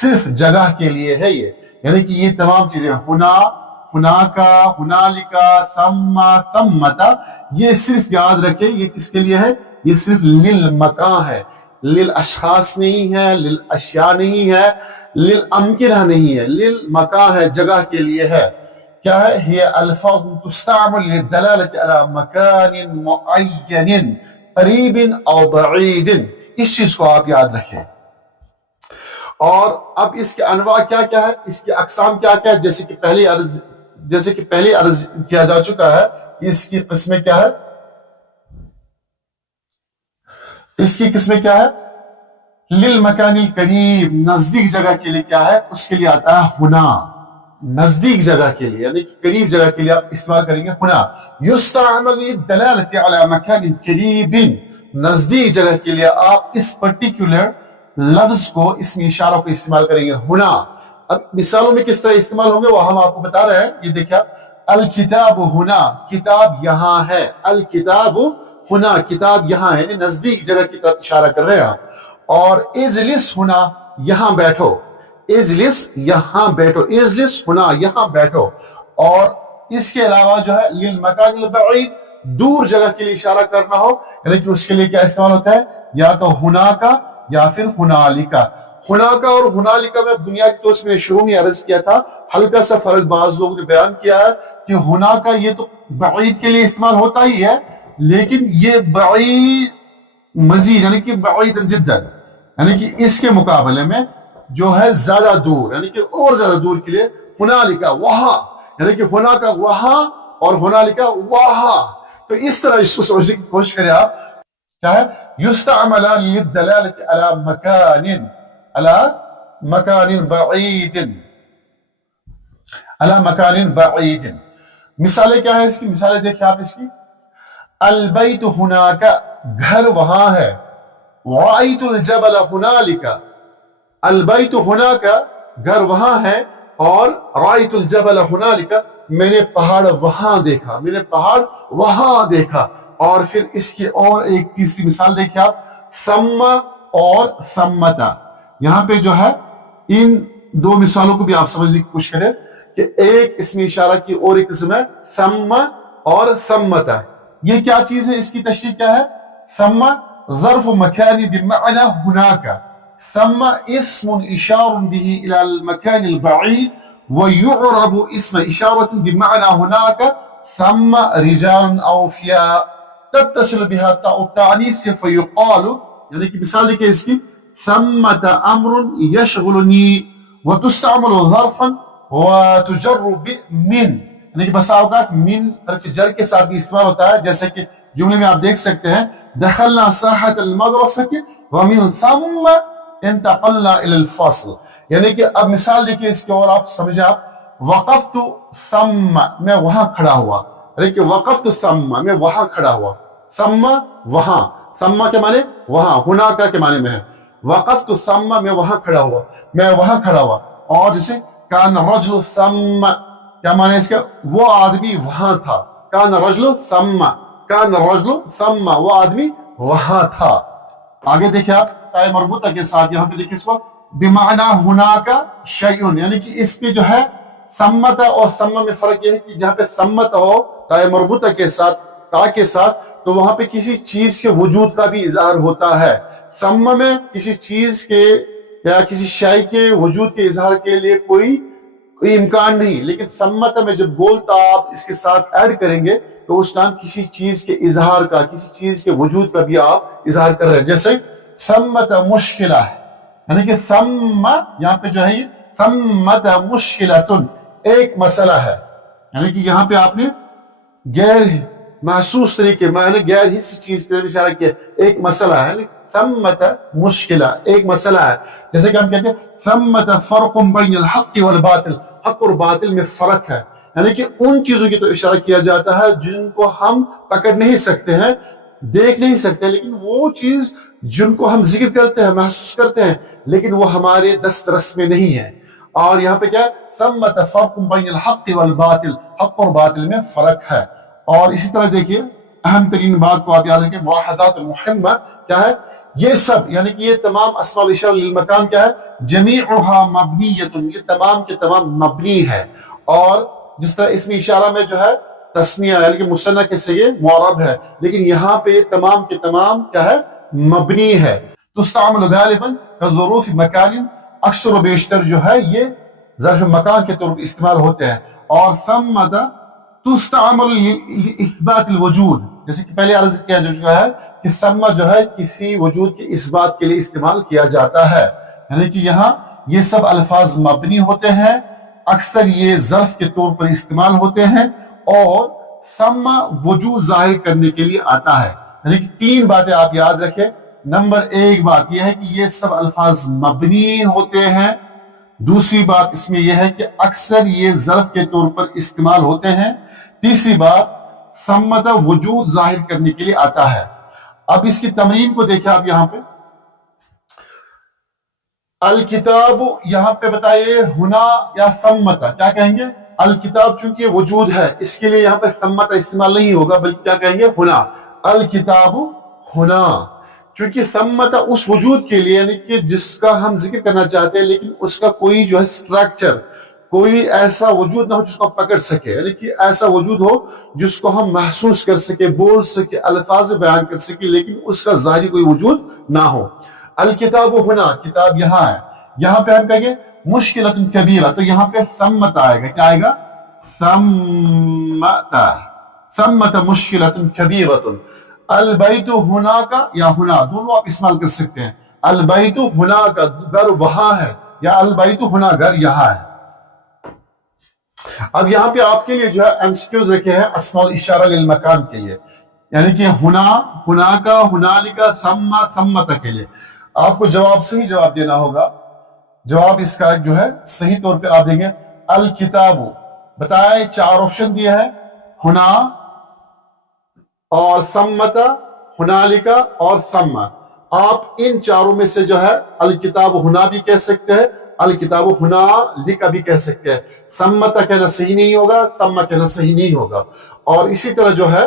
صرف جگہ کے لیے ہے یہ، یعنی کہ یہ تمام چیزیں ہنا، ہناکا، ہنالکا، ثما، ثمتا، یہ صرف یاد رکھے یہ کس کے لیے ہے؟ یہ صرف للمکان ہے، للاشخاص نہیں ہے، للاشیاء نہیں ہے، للامکنہ نہیں ہے، للمکان ہے، جگہ کے لیے ہے۔ کیا ہے؟ ہی الفاظ تستعمل للدلالة على مکان معین قریب او بعید، اس چیز کو آپ یاد رکھیں۔ اور اب اس کے انواع کیا کیا ہے، اس کی اقسام کیا کیا ہے، جیسے کہ پہلے عرض کیا جا چکا ہے کہ اس کی قسمیں کیا ہے، اس کی قسمیں کیا ہے؟ للمکان القریب، نزدیک جگہ کے لیے کیا ہے، اس کے لیے آتا ہے ہنا، نزدیک جگہ کے لیے یعنی کہ قریب جگہ کے لیے آپ استعمال کریں گے ہنا۔ یستعمل للدلالة على مکان قریب، نزدیک جگہ کے لیے آپ اس پرٹیکولر لفظ کو، اس میں اشارہ کو استعمال کریں گے ہنا۔ اب مثالوں میں کس طرح استعمال ہوں گے وہ ہم آپ کو بتا رہے ہیں، یہ دیکھیں الکتاب ہنا، کتاب یہاں ہے، الکتاب ہنا، کتاب یہاں ہے، یعنی نزدیک جگہ کی طرف اشارہ کر رہے ہیں۔ اور اجلس ہنا، یہاں بیٹھو، اجلس یہاں بیٹھو، اجلس ہنا، یہاں بیٹھو۔ اور اس کے علاوہ جو ہے للمکان البعید، دور جگہ کے لیے اشارہ کرنا ہو، یعنی کہ اس کے لیے کیا استعمال ہوتا ہے، یا تو ہنا کا یا پھر ہنالکا۔ ہنالکا اور ہنالکا میں بنیادی طور سے میں نے شروع میں عرض کیا تھا، ہلکا سا فرق بعض لوگوں نے بیان کیا ہے کہ ہنالکا یہ تو بعید کے لیے استعمال ہوتا ہی ہے، لیکن یہ بعید مزید یعنی کہ بعید جدا، یعنی کہ اس کے مقابلے میں جو ہے زیادہ دور، یعنی کہ اور زیادہ دور کے لیے ہنالکا وہاں، یعنی کہ ہنالکا وہاں اور ہنالکا وہاں۔ تو اس طرح اس کو سمجھنے کی کوشش کریں آپ، کیا ہے؟ یستعمل للدلالة على مکان بعید، على مکان بعید۔ مثالیں کیا ہے اس کی؟ مثالیں دیکھیں آپ اس کی، البیت ہناک، گھر وہاں ہے، رأیت الجبل ہنالک، البیت ہناک، گھر وہاں ہے، اور رأیت الجبل ہنالک، میں نے پہاڑ وہاں دیکھا، میں نے پہاڑ وہاں دیکھا۔ اور پھر اس کی اور ایک تیسری مثال دیکھیں آپ، ثم اور ثمتا، یہاں پہ جو ہے ان دو مثالوں کو بھی آپ سمجھنے کی کوشش کریں کہ ایک اس میں اشارہ کی اور ایک قسم ہے ثم اور ثمتا۔ یہ کیا چیز ہے، اس کی تشریح کیا ہے؟ ثم ظرف مکانی بمعنى هناك، ثم اسم اشار به الى المكان البعيد، ويعرب اسم اشارة بمعنى هناك، ثم رجال اوفياء تتصل بها تاء التعنيس فيقال، یعنی کہ مثال دیکھیں اس کی، ثمة امر يشغلني، وتستعمل ظرفا وتجر بمن، یعنی کہ بسا اوقات من حرف جر کے ساتھ بھی استعمال ہوتا ہے، جیسے کہ جملے میں آپ دیکھ سکتے ہیں دخلنا ساحة المدرسة ومن ثم انتقلنا الى الفصل، یعنی کہ اب مثال دیکھیں اس کے اور آپ سمجھیں آپ، وقفت ثم، میں وہاں کھڑا ہوا، یعنی کہ وقفت ثم، میں وہاں کھڑا ہوا، ثم وہاں، ثم کے معنی وہاں، ہناکا کے معنی میں ہے، وقفت ثم، میں وہاں کھڑا ہوا، میں وہاں کھڑا ہوا۔ اور جیسے کان رجل ثم، کیا معنی اس کا؟ وہ آدمی وہاں تھا، کان رجل ثم، کان رجل ثم، وہ آدمی وہاں تھا۔ آگے دیکھیں آپ تائے مربوطہ کے ساتھ، یہاں پہ دیکھیں اس وقت بمعنی ہناکا شیئن، یعنی کہ اس پہ جو ہے ثمتا اور ثم میں فرق یہ ہے کہ جہاں پہ ثمتا ہو تائے مربوطہ کے ساتھ، تا کے ساتھ، تو وہاں پہ کسی چیز کے وجود کا بھی اظہار ہوتا ہے۔ ثم میں کسی چیز کے یا کسی شے کے وجود کے اظہار کے لیے کوئی امکان نہیں، لیکن ثمت میں جب بولتا آپ اس کے ساتھ ایڈ کریں گے تو اس ٹائم کسی چیز کے اظہار کا، کسی چیز کے وجود کا بھی آپ اظہار کر رہے ہیں، جیسے ثمت مشکلہ ہے، یعنی کہ ثم یہاں پہ جو ہے یہ ثمت مشکلتن، ایک مسئلہ ہے، یعنی کہ یہاں پہ آپ نے غیر محسوس طریقے معنی غیر حسی چیز کے اشارہ کیا، ایک مسئلہ ہے، ثمت مشکلہ، ایک مسئلہ ہے، جیسے کہ ہم کہتے ہیں ثمت فرق بین الحق والباطل، حق اور باطل میں فرق ہے، یعنی کہ ان چیزوں کی طرف اشارہ کیا جاتا ہے جن کو ہم پکڑ نہیں سکتے ہیں، دیکھ نہیں سکتے، لیکن وہ چیز جن کو ہم ذکر کرتے ہیں، محسوس کرتے ہیں، لیکن وہ ہمارے دسترس میں نہیں ہے۔ اور یہاں پہ کیا ہے؟ ثمت فرق بین الحق والباطل، حق اور باطل میں فرق ہے۔ اور اسی طرح دیکھیے اہم ترین بات کو آپ یاد رکھیں، مواحدات المحمہ کیا ہے؟ یہ سب یعنی کہ یہ تمام اسماء الاشارہ للمکان کیا ہے؟ جمیعها مبنیۃ، یہ تمام کے تمام مبنی ہے. اور جس طرح اسم اشارہ میں جو ہے تسنیہ یعنی کہ مثنیٰ کے سے یہ معرب ہے، لیکن یہاں پہ تمام کے تمام کیا ہے؟ مبنی ہے. تستعمل غالبا كظروف مکان، اکثر و بیشتر جو ہے یہ ظرف مکان کے طور پر استعمال ہوتے ہیں. اور ثمۃ تستعمل لاثبات الوجود، جیسے کہ پہلے عرض کیا جا چکا ہے کہ ثمہ جو ہے کسی وجود کے اس بات کے لیے استعمال کیا جاتا ہے، یعنی کہ یہاں یہ سب الفاظ مبنی ہوتے ہیں، اکثر یہ ظرف کے طور پر استعمال ہوتے ہیں، اور ثمہ وجود ظاہر کرنے کے لیے آتا ہے. یعنی کہ تین باتیں آپ یاد رکھیں. نمبر ایک بات یہ ہے کہ یہ سب الفاظ مبنی ہوتے ہیں. دوسری بات اس میں یہ ہے کہ اکثر یہ ظرف کے طور پر استعمال ہوتے ہیں. تیسری بات ثمۃ وجود ظاہر کرنے کے لیے آتا ہے. اب اس کی تمرین کو دیکھیں آپ یہاں پہ. الکتاب یہاں پہ بتائیے ہنا یا ثمۃ، کیا کہیں گے؟ الکتاب چونکہ وجود ہے اس کے لیے یہاں پہ ثمۃ استعمال نہیں ہوگا، بلکہ کیا کہیں گے؟ ہنا. الکتاب ہنا، چونکہ ثمۃ اس وجود کے لیے یعنی کہ جس کا ہم ذکر کرنا چاہتے ہیں لیکن اس کا کوئی جو ہے اسٹرکچر، کوئی ایسا وجود نہ ہو جس کو ہم پکڑ سکے، یعنی کہ ایسا وجود ہو جس کو ہم محسوس کر سکے، بول سکے، الفاظ بیان کر سکے، لیکن اس کا ظاہری کوئی وجود نہ ہو. الکتاب ہنا، کتاب یہاں ہے. یہاں پہ ہم کہیں گے مشکلۃ کبیرہ، تو یہاں پہ ثمۃ آئے گا. کیا آئے گا؟ ثمۃ. ثمۃ مشکلۃ کبیرۃ. البیت ہنا کا یا ہنا دونوں آپ استعمال کر سکتے ہیں. البیت ہنا کا، گھر وہاں ہے، یا البیت ہنا، گھر یہاں ہے. اب یہاں پہ آپ کے لیے جو ہے ایمسیکیوز رکھے ہیں اسماء الاشارہ للمکان کے لیے، یعنی کہ ہنا، ہنا کا، ہنالک، ثم، ثمۃ کے لیے آپ کو جواب صحیح جواب دینا ہوگا. جواب اس کا جو ہے صحیح طور پہ آپ دیں گے الکتاب. بتائے چار آپشن دیے ہیں، ہنا اور ثمۃ، ہنالک اور ثم. آپ ان چاروں میں سے جو ہے الکتاب ہنا بھی کہہ سکتے ہیں، الکتاب ہنالک بھی کہہ سکتے ہیں. ثمۃ کہنا صحیح نہیں ہوگا، ثم کہنا صحیح نہیں ہوگا. اور اسی طرح جو ہے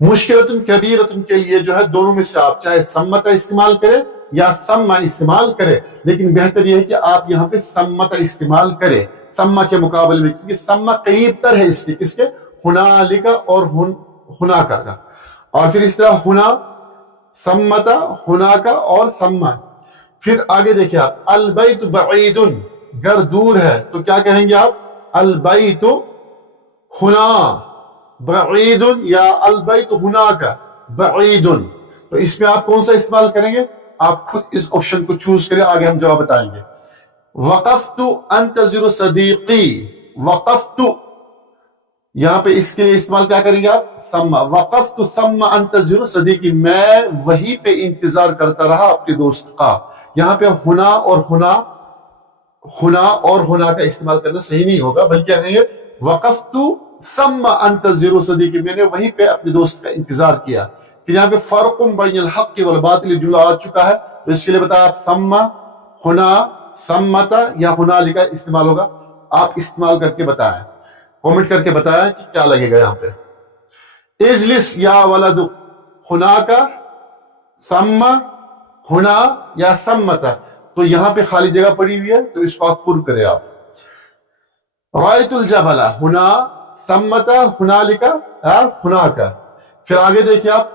مشکلۃ کبیرۃ کے لیے جو ہے دونوں میں سے آپ چاہے ثمۃ استعمال کریں یا ثم استعمال کریں، لیکن بہتر یہ ہے کہ آپ یہاں پہ ثمۃ استعمال کریں ثم کے مقابلے میں، کیونکہ ثم قریب تر ہے اس کے، کس کے؟ ہنالک اور ہناکا کا. اور پھر اس طرح ہنا، ثمۃ، ہناکا اور ثم. پھر آگے دیکھیں آپ، البیت بعید، گھر دور ہے، تو کیا کہیں گے آپ؟ البیت ہنا بعید یا البیت ہناکا بعید. تو اس میں آپ کون سا استعمال کریں گے؟ آپ خود اس آپشن کو چوز کریں، آگے ہم جواب بتائیں گے. وقفت انتظر صدیقی، وقفت یہاں پہ اس کے لیے استعمال کیا کریں گے آپ؟ ثم. وقفت ثم انتظر صدیقی، میں وہی پہ انتظار کرتا رہا اپنے دوست کا. یہاں پہ ہنا اور ہنا کا استعمال کرنا صحیح نہیں ہوگا، بلکہ کہیں گے وقفت ثم انتظر صدیقی، میں نے وہی پہ اپنے دوست کا انتظار کیا. پھر یہاں پہ فرق بین الحق والباطل جملہ آ چکا ہے، تو اس کے لیے بتایا آپ ثم، ہنا، ثمۃ یا ہنالک استعمال ہوگا. آپ استعمال کر کے بتائیں، کومنٹ کر کے بتائیں کہ کیا لگے گا. یہاں پہ اجلس یا ولد ہناکا، ثم، ہنا یا ثمۃ، تو یہاں پہ خالی جگہ پڑی ہوئی ہے تو اس کو آپ پر کریں. آپ رأیت الجبل، ہنا، ثمۃ، ہنالک، ہناکا. پھر آگے دیکھیں آپ،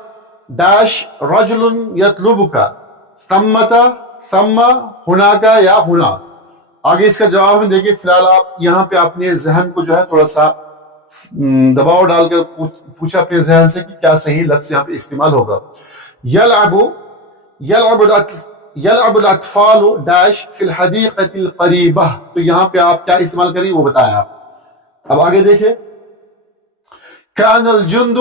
داش رجل یطلبک، ثمۃ، ثم، ہناکا یا ہنا. آگے اس کا جواب ہم دیکھیں. فی الحال آپ یہاں پہ اپنے ذہن کو جو ہے تھوڑا سا دباؤ ڈال کر پوچھا اپنے ذہن سے کہ کیا صحیح لفظ یہاں پہ استعمال ہوگا. یلعب الاطفال داش فی الحدیقۃ القریبہ، تو یہاں پہ آپ کیا استعمال کریں وہ بتائیں آپ. اب آگے دیکھیں، کان الجند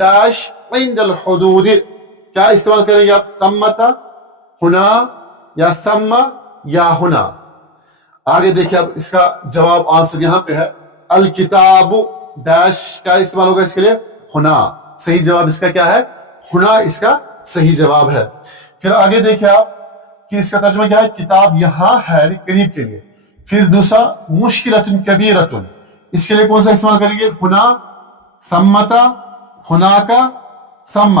داش عند الحدود، کیا استعمال کریں گے آپ؟ ثمۃ، ہنا یا ثم یا ہنا. آگے دیکھیں اب اس کا جواب آنسر یہاں پہ ہے الکتاب داش، کیا استعمال ہوگا اس کے لیے؟ ہنا. صحیح جواب اس کا کیا ہے؟ ہنا اس کا صحیح جواب ہے. پھر آگے دیکھیں آپ کہ اس کا ترجمہ کیا ہے؟ کتاب یہاں ہے، قریب کے لیے. پھر دوسرا مشکلۃ کبیرۃ، اس کے لیے کون سا استعمال کریں گے؟ ہنا، ثمۃ، ہناکا، ثم.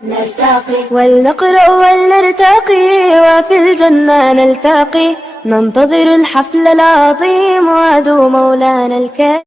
نلتقي ولنقرأ ولنرتقي وفي الجنة نلتقي ننتظر الحفل العظيم وعدو مولانا الكريم.